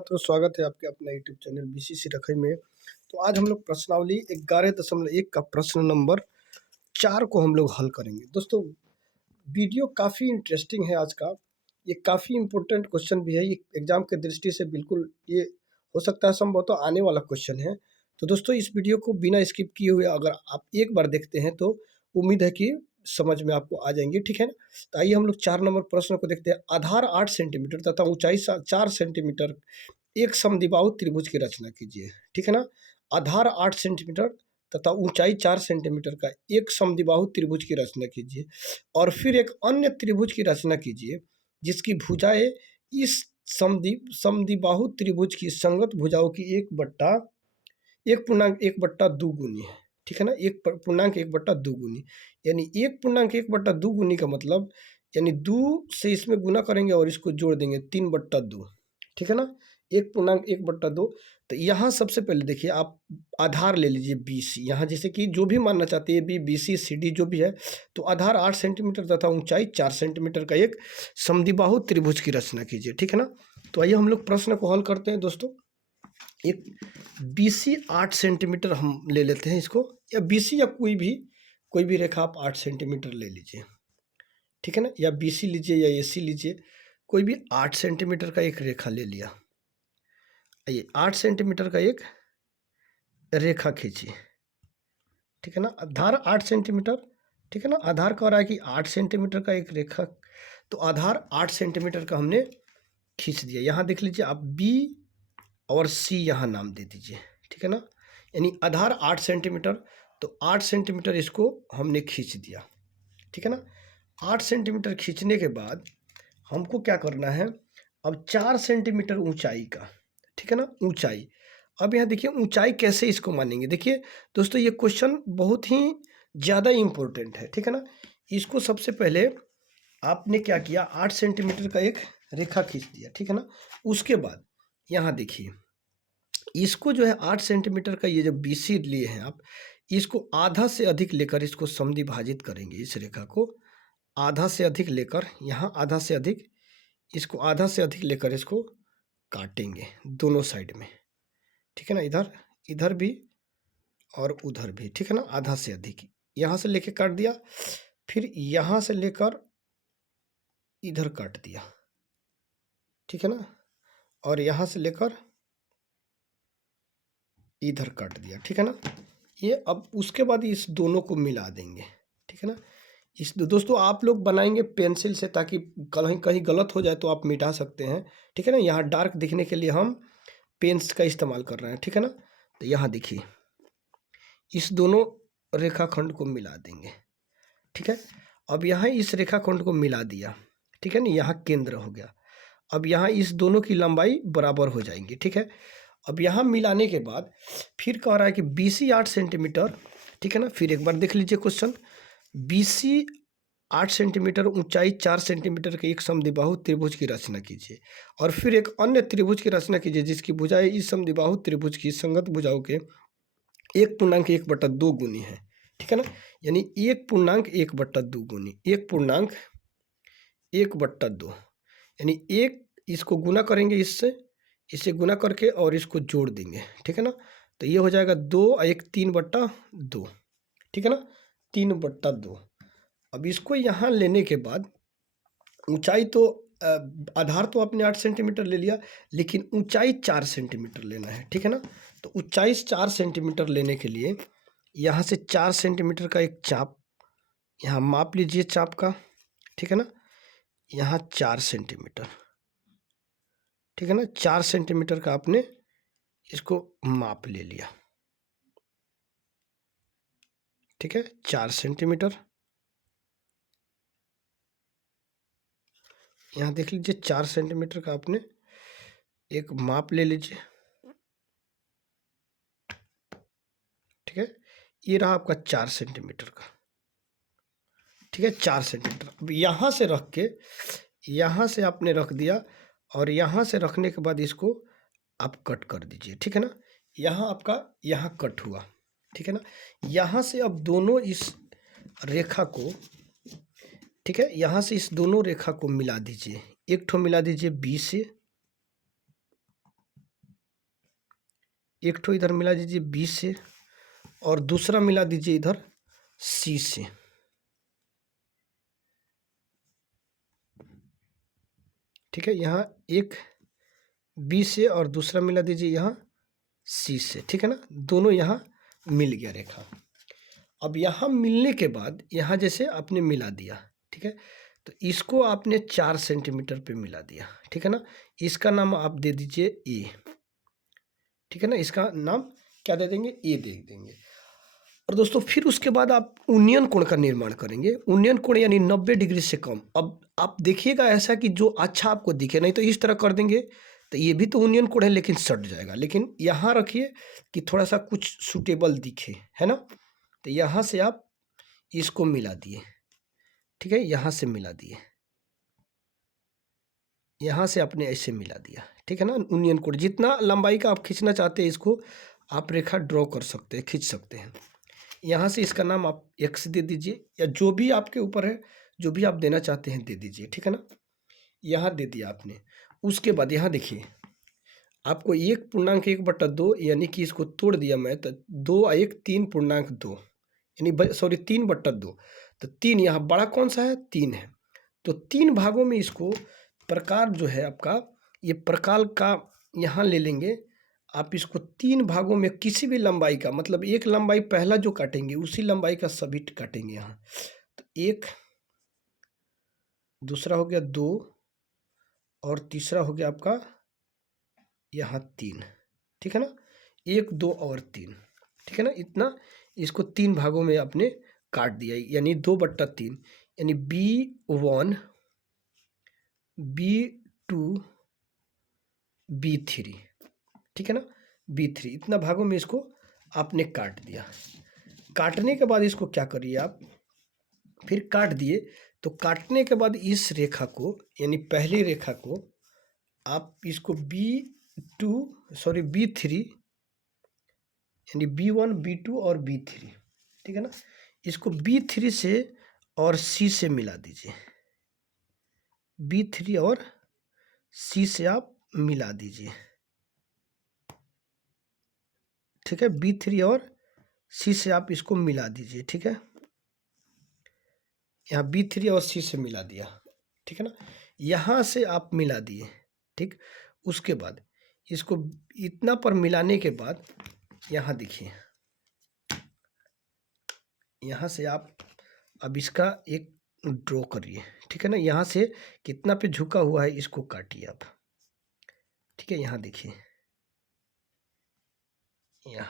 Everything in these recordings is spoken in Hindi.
छात्रों, स्वागत है आपके अपना यूट्यूब चैनल बीसीसी रखई में। तो आज हम लोग प्रश्नावली 11.1 का प्रश्न नंबर 4 को हम लोग हल करेंगे। दोस्तों, वीडियो काफ़ी इंटरेस्टिंग है आज का। ये काफ़ी इम्पोर्टेंट क्वेश्चन भी है। ये एग्जाम के दृष्टि से बिल्कुल ये हो सकता है संभवतः आने वाला क्वेश्चन है। तो दोस्तों, इस वीडियो को बिना स्किप किए हुए अगर आप एक बार देखते हैं तो उम्मीद है कि समझ में आपको आ जाएंगे, ठीक है ना। तो आइए हम लोग 4 नंबर प्रश्न को देखते हैं। आधार 8 सेंटीमीटर तथा ऊंचाई 4 सेंटीमीटर एक समद्विबाहु त्रिभुज की रचना कीजिए, ठीक है ना। आधार 8 सेंटीमीटर तथा ऊंचाई 4 सेंटीमीटर का एक समद्विबाहु त्रिभुज की रचना कीजिए और फिर एक अन्य त्रिभुज की रचना कीजिए जिसकी भुजाएं इस समद्विबाहु त्रिभुज की संगत भुजाओं की 1.1/2 गुनी है, ठीक है ना। 1.1/2 गुनी यानी 1.1/2 गुनी का मतलब यानी 2 से इसमें गुना करेंगे और इसको जोड़ देंगे 3/2, ठीक है ना। 1.1/2। तो यहाँ सबसे पहले देखिए, आप आधार ले लीजिए BC। यहाँ जैसे कि जो भी मानना चाहते हैं BC CD जो भी है, तो आधार 8 सेंटीमीटर तथा ऊंचाई 4 सेंटीमीटर का एक समद्विबाहु त्रिभुज की रचना कीजिए, ठीक है ना। तो आइए हम लोग प्रश्न को हल करते हैं। दोस्तों, एक BC 8 सेंटीमीटर हम ले लेते हैं इसको, या BC या कोई भी रेखा आप 8 सेंटीमीटर ले लीजिए, ठीक है ना। या BC लीजिए या AC लीजिए, कोई भी 8 सेंटीमीटर का एक रेखा ले लिया। आइए 8 सेंटीमीटर का एक रेखा खींचिए, ठीक है ना। आधार 8 सेंटीमीटर, ठीक है ना। आधार कह रहा है कि 8 सेंटीमीटर का एक रेखा, तो आधार 8 सेंटीमीटर का हमने खींच दिया। यहाँ देख लीजिए आप B और C यहाँ नाम दे दीजिए, ठीक है ना। यानी आधार 8 सेंटीमीटर, तो 8 सेंटीमीटर इसको हमने खींच दिया, ठीक है ना। 8 सेंटीमीटर खींचने के बाद हमको क्या करना है, अब 4 सेंटीमीटर ऊंचाई का, ठीक है ना, ऊंचाई। अब यहाँ देखिए ऊंचाई कैसे इसको मानेंगे। देखिए दोस्तों, ये क्वेश्चन बहुत ही ज़्यादा इम्पोर्टेंट है, ठीक है ना। इसको सबसे पहले आपने क्या किया, 8 सेंटीमीटर का एक रेखा खींच दिया, ठीक है ना। उसके बाद यहाँ देखिए, इसको जो है 8 सेंटीमीटर का ये जो BC लिए हैं आप, इसको आधा से अधिक लेकर इसको समद्विभाजित करेंगे। इस रेखा को आधा से अधिक लेकर, यहाँ आधा से अधिक, इसको आधा से अधिक लेकर इसको काटेंगे दोनों साइड में, ठीक है ना। इधर इधर भी और उधर भी, ठीक है ना। आधा से अधिक यहाँ से लेके काट दिया, फिर यहाँ से लेकर इधर काट दिया, ठीक है ना। और यहाँ से लेकर इधर काट दिया, ठीक है ना। ये अब उसके बाद इस दोनों को मिला देंगे, ठीक है ना। इस दोस्तों, आप लोग बनाएंगे पेंसिल से ताकि कहीं कहीं गलत हो जाए तो आप मिटा सकते हैं, ठीक है ना। यहाँ डार्क दिखने के लिए हम पेंस का इस्तेमाल कर रहे हैं, ठीक है ना। तो यहाँ देखिए, इस दोनों रेखाखंड को मिला देंगे, ठीक है। अब यहाँ इस रेखाखंड को मिला दिया, ठीक है ना। यहाँ केंद्र हो गया। अब यहाँ इस दोनों की लंबाई बराबर हो जाएंगी, ठीक है। अब यहाँ मिलाने के बाद फिर कह रहा है कि BC 8 सेंटीमीटर, ठीक है ना। फिर एक बार देख लीजिए क्वेश्चन। BC 8 सेंटीमीटर, ऊंचाई 4 सेंटीमीटर के एक समद्विबाहु त्रिभुज की रचना कीजिए और फिर एक अन्य त्रिभुज की रचना कीजिए जिसकी भुजाएं इस समद्विबाहु त्रिभुज की संगत भुजाओं के 1.1/2 गुनी है, ठीक है ना। यानी 1.1/2 गुनी, 1.1/2 यानी एक, इसको गुना करेंगे इससे गुना करके और इसको जोड़ देंगे, ठीक है ना। तो ये हो जाएगा 2 और 1 3/2, ठीक है ना, 3/2। अब इसको यहाँ लेने के बाद ऊंचाई तो आधार तो आपने 8 सेंटीमीटर ले लिया, लेकिन ऊंचाई 4 सेंटीमीटर लेना है, ठीक है ना। तो ऊंचाई 4 सेंटीमीटर लेने के लिए यहाँ से 4 सेंटीमीटर का एक चाप यहाँ माप लीजिए, चाप का, ठीक है ना। यहाँ 4 सेंटीमीटर, ठीक है ना। 4 सेंटीमीटर का आपने इसको माप ले लिया, ठीक है। 4 सेंटीमीटर यहाँ देख लीजिए, 4 सेंटीमीटर का आपने एक माप ले लीजिए, ठीक है। ये रहा आपका 4 सेंटीमीटर का, ठीक है, 4 सेंटीमीटर। अब यहाँ से रख के, यहाँ से आपने रख दिया और यहाँ से रखने के बाद इसको आप कट कर दीजिए, ठीक है ना। यहाँ आपका यहाँ कट हुआ, ठीक है ना। यहाँ से अब दोनों इस रेखा को, ठीक है, यहाँ से इस दोनों रेखा को मिला दीजिए। एक ठो मिला दीजिए B से एक ठो इधर मिला दीजिए बी से और दूसरा मिला दीजिए इधर सी से। ठीक है, यहाँ एक बी से और दूसरा मिला दीजिए यहाँ सी से। ठीक है ना, दोनों यहाँ मिल गया रेखा। अब यहाँ मिलने के बाद यहाँ जैसे आपने मिला दिया, ठीक है, तो इसको आपने 4 सेंटीमीटर पे मिला दिया। ठीक है ना, इसका नाम आप दे दीजिए ए। ठीक है ना, इसका नाम क्या दे देंगे, ए दे देंगे। और दोस्तों फिर उसके बाद आप उन्नयन कोण का निर्माण करेंगे। उन्नयन कोण यानी 90 डिग्री से कम। अब आप देखिएगा ऐसा कि जो अच्छा आपको दिखे, नहीं तो इस तरह कर देंगे तो ये भी तो उन्नयन कोण है लेकिन सट जाएगा। लेकिन यहाँ रखिए कि थोड़ा सा कुछ सूटेबल दिखे, है ना। तो यहाँ से आप इसको मिला दिए। ठीक है, यहाँ से मिला दिए, यहाँ से आपने ऐसे मिला दिया। ठीक है ना, उन्नयन कोण जितना लंबाई का आप खींचना चाहते हैं इसको आप रेखा ड्रॉ कर सकते हैं, खींच सकते हैं। यहाँ से इसका नाम आप एक्स दे दीजिए या जो भी आपके ऊपर है, जो भी आप देना चाहते हैं दे दीजिए। ठीक है ना, यहाँ दे दिया आपने। उसके बाद यहाँ देखिए आपको 1.1/2 यानी कि इसको तोड़ दिया मैं तो 2 3.2 यानी सॉरी 3/2। तो 3 यहाँ बड़ा कौन सा है, 3 है। तो 3 भागों में इसको प्रकार जो है आपका ये प्रकार का यहाँ ले लेंगे आप। इसको 3 भागों में किसी भी लंबाई का, मतलब एक लंबाई पहला जो काटेंगे उसी लंबाई का सभी काटेंगे यहाँ। तो 1, दूसरा हो गया 2 और तीसरा हो गया आपका यहाँ 3। ठीक है ना, 1 2 और 3। ठीक है ना, इतना इसको 3 भागों में आपने काट दिया यानी 2/3 यानी B1 B2 B3। ठीक है ना, B3 इतना भागों में इसको आपने काट दिया। काटने के बाद इसको क्या करिए आप, फिर काट दिए तो काटने के बाद इस रेखा को यानी पहली रेखा को आप इसको B3 यानी B1 B2 और B3। ठीक है ना, इसको B3 से और C से मिला दीजिए। B3 और C से आप मिला दीजिए। ठीक है, B3 और C से आप इसको मिला दीजिए। ठीक है, यहाँ B3 और C से मिला दिया। ठीक है ना, यहाँ से आप मिला दिए। ठीक, उसके बाद इसको इतना पर मिलाने के बाद यहाँ देखिए, यहाँ से आप अब इसका एक ड्रॉ करिए। ठीक है ना, यहाँ से कितना पे झुका हुआ है इसको काटिए आप। ठीक है, यहाँ देखिए, यहाँ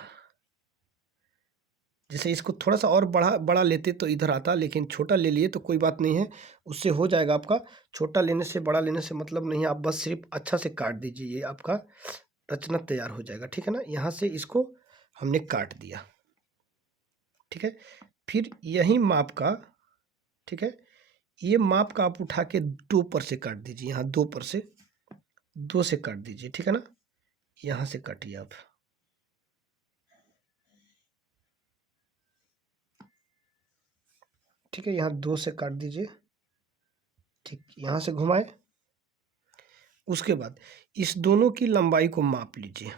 जैसे इसको थोड़ा सा और बड़ा बड़ा लेते तो इधर आता, लेकिन छोटा ले लिए तो कोई बात नहीं है, उससे हो जाएगा आपका। छोटा लेने से बड़ा लेने से मतलब नहीं है, आप बस सिर्फ अच्छा से काट दीजिए, ये आपका रचना तैयार हो जाएगा। ठीक है ना, यहाँ से इसको हमने काट दिया। ठीक है, फिर यही माप का, ठीक है, ये माप का आप उठा के 2 पर से काट दीजिए। यहाँ 2 पर से 2 से काट दीजिए। ठीक है ना, यहाँ से काटिए आप। ठीक है, यहाँ 2 से काट दीजिए। ठीक, यहाँ से घुमाए। उसके बाद इस दोनों की लंबाई को माप लीजिए।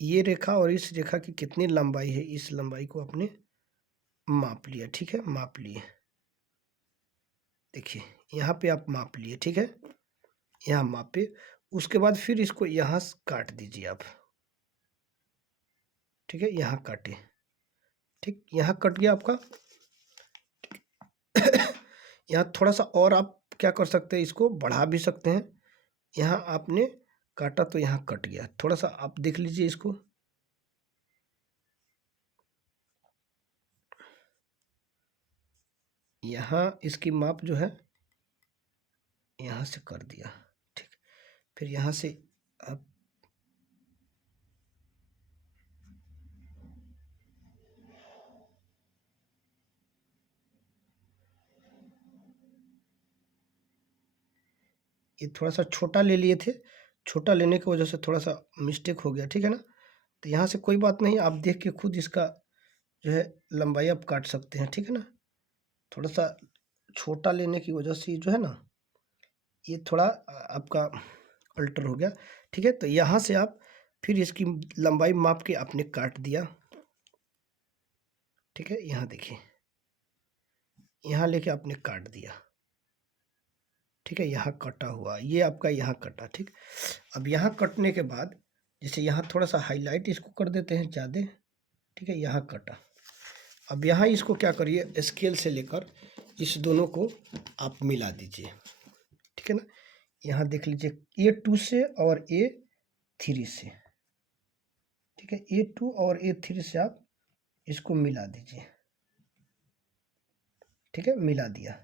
ये रेखा और इस रेखा की कितनी लंबाई है, इस लंबाई को आपने माप लिया। ठीक है, माप लिए। देखिए यहाँ पे आप माप लिए। ठीक है, यहाँ मापे। उसके बाद फिर इसको यहाँ से काट दीजिए आप। ठीक है, यहाँ काटे। ठीक, यहाँ कट गया आपका। यहाँ थोड़ा सा और आप क्या कर सकते हैं, इसको बढ़ा भी सकते हैं। यहाँ आपने काटा तो यहाँ कट गया, थोड़ा सा आप देख लीजिए इसको। यहाँ इसकी माप जो है यहाँ से कर दिया। ठीक, फिर यहाँ से आप ये थोड़ा सा छोटा ले लिए थे, छोटा लेने की वजह से थोड़ा सा मिस्टेक हो गया। ठीक है ना, तो यहाँ से कोई बात नहीं, आप देख के खुद इसका जो है लंबाई आप काट सकते हैं। ठीक है ना, थोड़ा सा छोटा लेने की वजह से जो है ना ये थोड़ा आपका अल्टर हो गया। ठीक है, तो यहाँ से आप फिर इसकी लंबाई माप के आपने काट दिया, ठीक है। यहाँ देखिए, यहाँ लेके आपने काट दिया, ठीक है। यहाँ कटा हुआ, ये आपका यहाँ कटा, ठीक। अब यहाँ कटने के बाद जैसे यहाँ थोड़ा सा हाईलाइट इसको कर देते हैं ज़्यादा, ठीक है। यहाँ कटा। अब यहाँ इसको क्या करिए, स्केल से लेकर इस दोनों को आप मिला दीजिए, ठीक है ना। यहाँ देख लीजिए A2 से और A3 से, ठीक है। A2 और A3 से आप इसको मिला दीजिए, ठीक है। मिला दिया,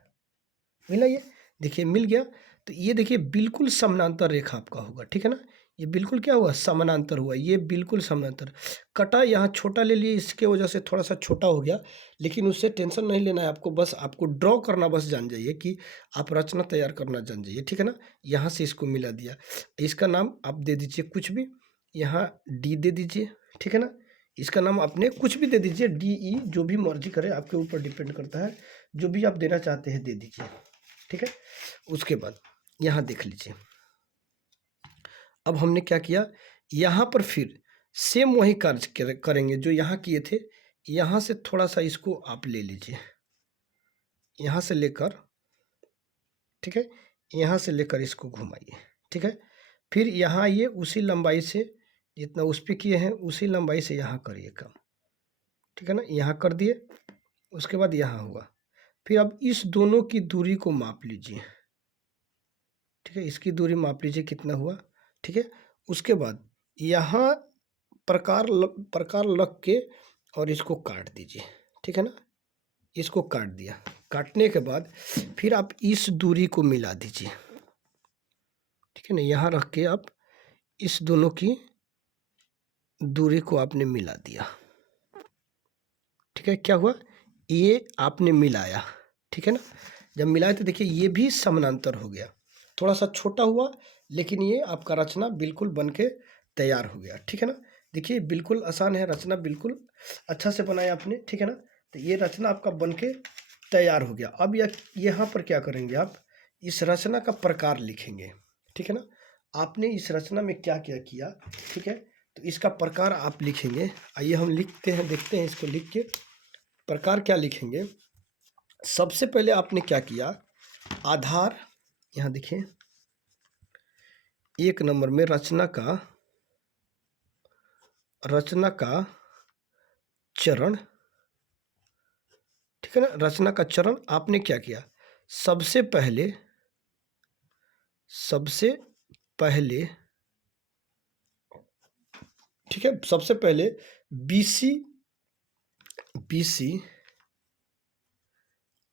मिला, ये देखिए मिल गया। तो ये देखिए बिल्कुल समानांतर रेखा आपका होगा, ठीक है ना। ये बिल्कुल क्या हुआ, समानांतर हुआ, ये बिल्कुल समानांतर। कटा यहाँ छोटा ले लिए, इसके वजह से थोड़ा सा छोटा हो गया, लेकिन उससे टेंशन नहीं लेना है आपको, बस आपको ड्रॉ करना बस जान जाइए कि आप रचना तैयार करना जान जाइए, ठीक है ना। यहाँ से इसको मिला दिया, इसका नाम आप दे दीजिए कुछ भी, यहाँ D दे दीजिए, ठीक है ना। इसका नाम आपने कुछ भी दे दीजिए, DE, जो भी मर्जी करे, आपके ऊपर डिपेंड करता है, जो भी आप देना चाहते हैं दे दीजिए, ठीक है। उसके बाद यहाँ देख लीजिए, अब हमने क्या किया, यहाँ पर फिर सेम वही कार्य करेंगे जो यहाँ किए थे। यहाँ से थोड़ा सा इसको आप ले लीजिए, यहाँ से लेकर, ठीक है, यहाँ से लेकर इसको घुमाइए, ठीक है। फिर यहाँ ये उसी लंबाई से, जितना उस पर किए हैं उसी लंबाई से यहाँ करिए काम, ठीक है ना। यहाँ कर दिए, उसके बाद यहाँ हुआ। फिर अब इस दोनों की दूरी को माप लीजिए, ठीक है। इसकी दूरी माप लीजिए कितना हुआ, ठीक है। उसके बाद यहाँ प्रकार लग के और इसको काट दीजिए, ठीक है ना। इसको काट दिया, काटने के बाद फिर आप इस दूरी को मिला दीजिए, ठीक है ना। यहाँ रख के आप इस दोनों की दूरी को आपने मिला दिया, ठीक है। क्या हुआ, ये आपने मिलाया, ठीक है ना। जब मिलाया तो देखिए ये भी समानांतर हो गया, थोड़ा सा छोटा हुआ, लेकिन ये आपका रचना बिल्कुल बन के तैयार हो गया, ठीक है ना। देखिए बिल्कुल आसान है, रचना बिल्कुल अच्छा से बनाया आपने, ठीक है ना। तो ये रचना आपका बन के तैयार हो गया। अब यहाँ पर क्या करेंगे, आप इस रचना का प्रकार लिखेंगे, ठीक है ना। आपने इस रचना में क्या क्या किया, ठीक है, तो इसका प्रकार आप लिखेंगे। आइए हम लिखते हैं, देखते हैं इसको लिख के प्रकार क्या लिखेंगे। सबसे पहले आपने क्या किया, आधार, यहाँ देखिए 1 नंबर में रचना का चरण, ठीक है ना। रचना का चरण आपने क्या किया, सबसे पहले ठीक है, सबसे पहले BC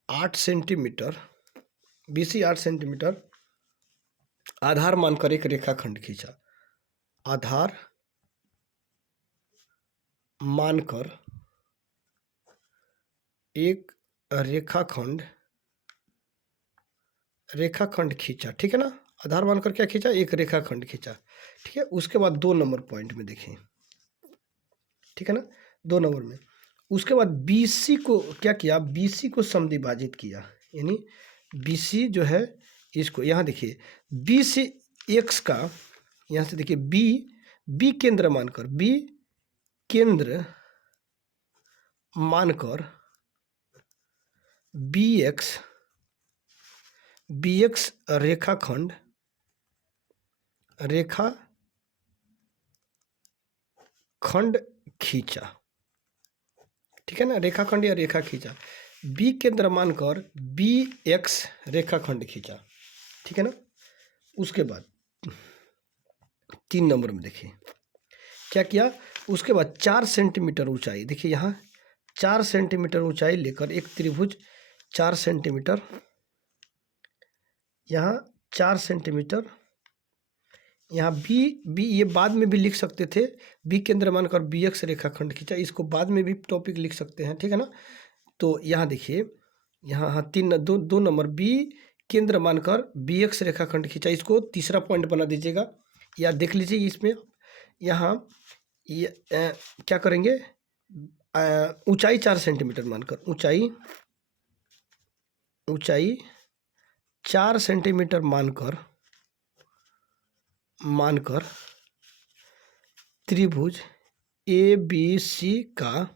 8 सेंटीमीटर, BC 8 सेंटीमीटर आधार मानकर एक रेखाखंड खींचा, आधार मानकर एक रेखाखंड खींचा, ठीक है ना। आधार मानकर क्या खींचा, एक रेखाखंड खींचा, ठीक है। उसके बाद 2 नंबर पॉइंट में देखें, ठीक है ना, 2 नंबर में। उसके बाद BC को क्या किया, BC को समद्विभाजित किया, यानी BC जो है इसको, यहाँ देखिए B से X का, यहाँ से देखिए B केंद्र मानकर BX रेखाखंड खींचा, ठीक है ना। रेखाखंड या रेखा खींचा, B केंद्र मानकर BX रेखाखंड खींचा, ठीक है ना। उसके बाद 3 नंबर में देखिए क्या किया, उसके बाद 4 सेंटीमीटर ऊंचाई, देखिए यहाँ 4 सेंटीमीटर ऊंचाई लेकर एक त्रिभुज 4 सेंटीमीटर, यहाँ 4 सेंटीमीटर, यहाँ बी ये बाद में भी लिख सकते थे, B केंद्र मानकर BX रेखाखंड खींचा, इसको बाद में भी टॉपिक लिख सकते हैं, ठीक है ना। तो यहाँ देखिए, यहाँ हाँ 2 नंबर B केंद्र मानकर BX रेखाखंड खींचा, इसको तीसरा पॉइंट बना दीजिएगा, या देख लीजिए इसमें। यहाँ क्या करेंगे, ऊंचाई 4 सेंटीमीटर मानकर, ऊंचाई 4 सेंटीमीटर मानकर त्रिभुज ए बी सी का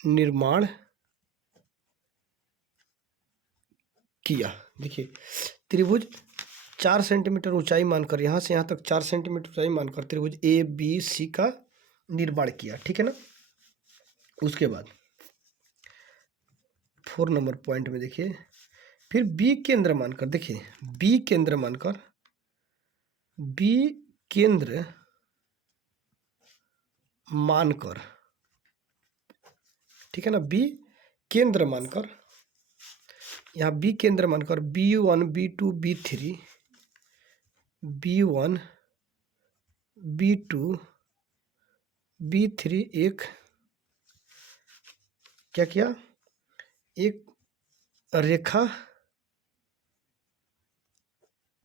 निर्माण किया। देखिए त्रिभुज 4 सेंटीमीटर ऊंचाई मानकर, यहाँ से यहाँ तक 4 सेंटीमीटर ऊंचाई मानकर त्रिभुज ए बी सी का निर्माण किया, ठीक है ना। उसके बाद 4 नंबर पॉइंट में देखिए, फिर बी केंद्र मानकर, देखिए बी केंद्र मानकर, बी केंद्र मानकर, ठीक है ना, बी केंद्र मानकर, यहाँ बी केंद्र मानकर B1 B2 B3, B1 B2 B3 एक क्या किया, एक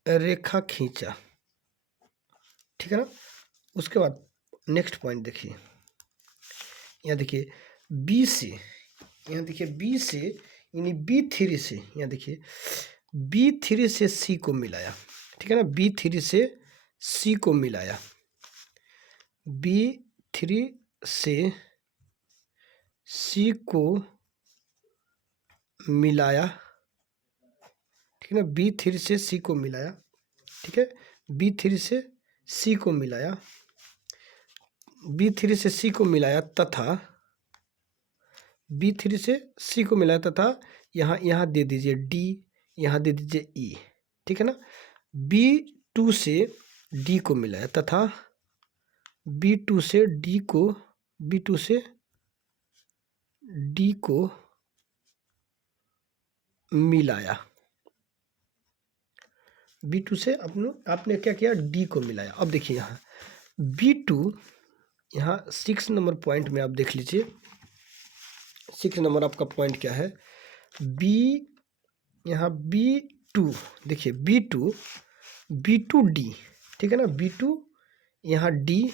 रेखा खींचा, ठीक है ना। उसके बाद नेक्स्ट पॉइंट देखिए, यहाँ देखिए बी से, यहाँ देखिए बी से यानी B3 से, यहाँ देखिए B3 से सी को मिलाया, ठीक है ना, B3 से सी को मिलाया, B3 से सी को मिलाया, ठीक है ना, B3 से सी को मिलाया, ठीक है, B3 से सी को मिलाया, B3 से सी को मिलाया तथा B3 से सी को मिलाया तथा यहाँ दे दीजिए D, यहाँ दे दीजिए E, ठीक है ना। B2 से D को मिलाया तथा B2 से D को, B2 से D को मिलाया, B2 से आपने क्या किया, D को मिलाया। अब देखिए यहाँ B2, यहाँ 6 नंबर पॉइंट में आप देख लीजिए, 6 नंबर आपका पॉइंट क्या है, B, यहाँ B2 देखिए B2D, ठीक है ना, B2 यहाँ D,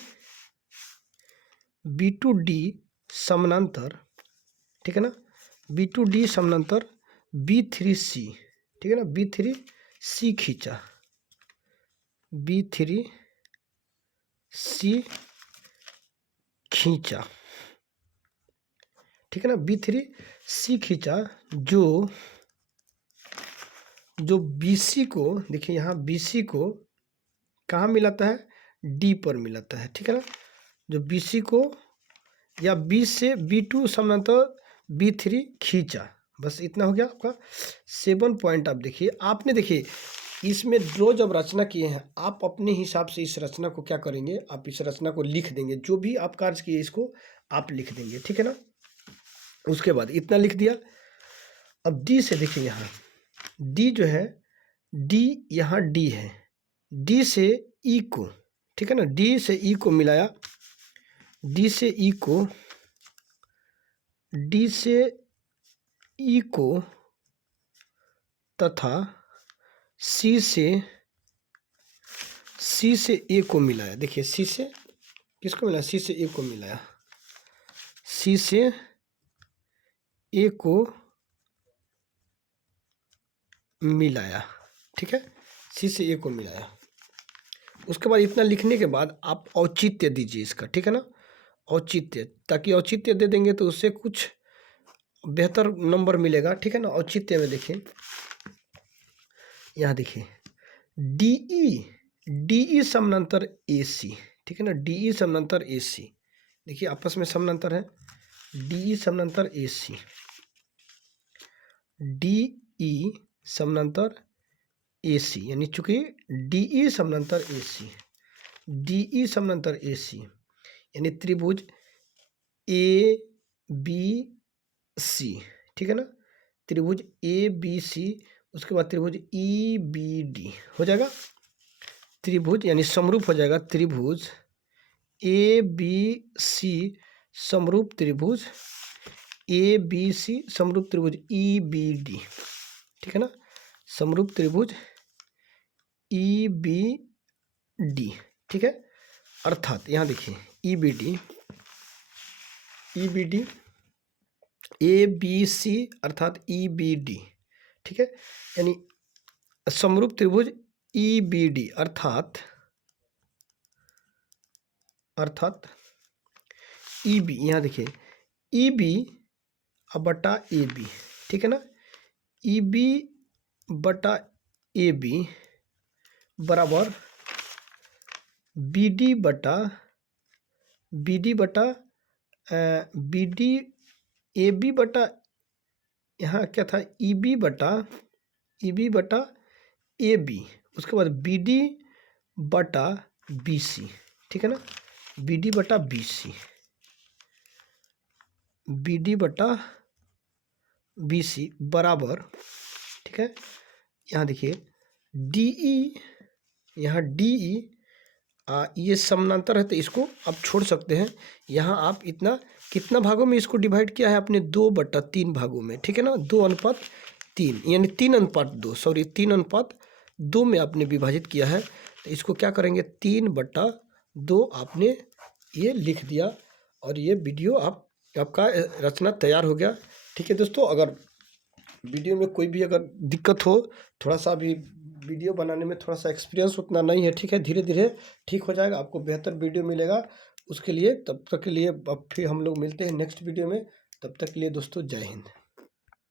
B2D समानांतर, ठीक है ना, B2D समानांतर B3C, ठीक है ना, B3C खींचा, B3C खींचा, ठीक है ना, B3C खींचा, जो BC को, देखिए यहाँ BC को कहाँ मिलाता है, D पर मिलाता है, ठीक है ना, जो BC को या B से B2 समानांतर B3 खींचा। बस इतना हो गया आपका 7 पॉइंट। आप देखिए, आपने देखिए इसमें ड्रॉ जब रचना किए हैं, आप अपने हिसाब से इस रचना को क्या करेंगे, आप इस रचना को लिख देंगे, जो भी आप कार्य किए इसको आप लिख देंगे, ठीक है ना। उसके बाद इतना लिख दिया। अब डी से देखिए, यहाँ डी जो है, डी यहाँ डी है, डी से ई को, ठीक है ना, डी से ई को मिलाया, डी से ई को, डी से ई को तथा सी से ए को मिलाया। देखिए सी से किसको मिलाया, सी से ए को मिलाया, सी से ए को मिलाया, ठीक है, सी से ए को मिलाया। उसके बाद इतना लिखने के बाद आप औचित्य दीजिए इसका, ठीक है ना, औचित्य, ताकि औचित्य दे देंगे तो उससे कुछ बेहतर नंबर मिलेगा, ठीक है ना। औचित्य में देखिए, यहाँ देखिए DE समानांतर AC, ठीक है ना, DE समानांतर AC, देखिए आपस में समानांतर है, DE समानांतर AC, DE समानांतर AC, यानी चूंकि DE समानांतर AC, DE समानांतर AC यानी त्रिभुज ABC, ठीक है ना, त्रिभुज ABC, उसके बाद त्रिभुज EBD हो जाएगा, त्रिभुज यानी समरूप हो जाएगा, त्रिभुज ABC समरूप त्रिभुज ABC समरूप त्रिभुज EBD, ठीक है ना, समरूप त्रिभुज EBD, ठीक है। अर्थात यहाँ देखिए EBD ABC अर्थात EBD, ठीक है, यानी समरूप त्रिभुज EBD अर्थात अर्थात ई बी, यहाँ देखिए ई बी बटा ए बी, ठीक है ना, ई बी बटा ए बी बराबर बी डी बटा बी डी बटा बी डी ए बी बटा, यहाँ क्या था, ई बी बटा ए बी, उसके बाद बी डी बटा बी सी, ठीक है ना, बी डी बटा बी सी, बी डी बटा बी सी बराबर, ठीक है, यहाँ देखिए डी ई, यहाँ डी ई, ये समानांतर है तो इसको आप छोड़ सकते हैं। यहाँ आप इतना कितना भागों में इसको डिवाइड किया है आपने, 2/3 भागों में, ठीक है ना, 2:3 यानी 3:2, सॉरी 3:2 में आपने विभाजित किया है। तो इसको क्या करेंगे, 3/2 आपने ये लिख दिया और ये वीडियो आपका रचना तैयार हो गया। ठीक है दोस्तों, अगर वीडियो में कोई भी अगर दिक्कत हो, थोड़ा सा भी वीडियो बनाने में थोड़ा सा एक्सपीरियंस उतना नहीं है, ठीक है, धीरे धीरे ठीक हो जाएगा, आपको बेहतर वीडियो मिलेगा। उसके लिए तब तक के लिए अब फिर हम लोग मिलते हैं नेक्स्ट वीडियो में, तब तक के लिए दोस्तों जय हिंद।